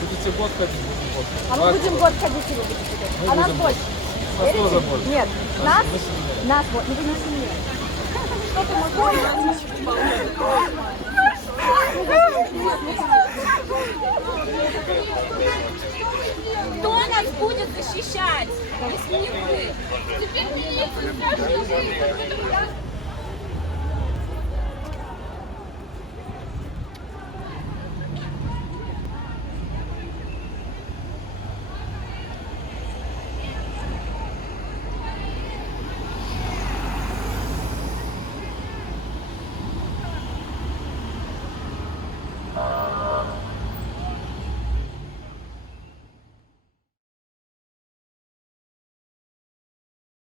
Будете год ходить, год. А мы будем год ходить или будете ходить? А нас больше. Нас тоже больше. Нет, нас вот, ну вы не сильнее. Что ты можешь? Кто нас будет защищать, если не вы? Теперь милицию страшно вызвать.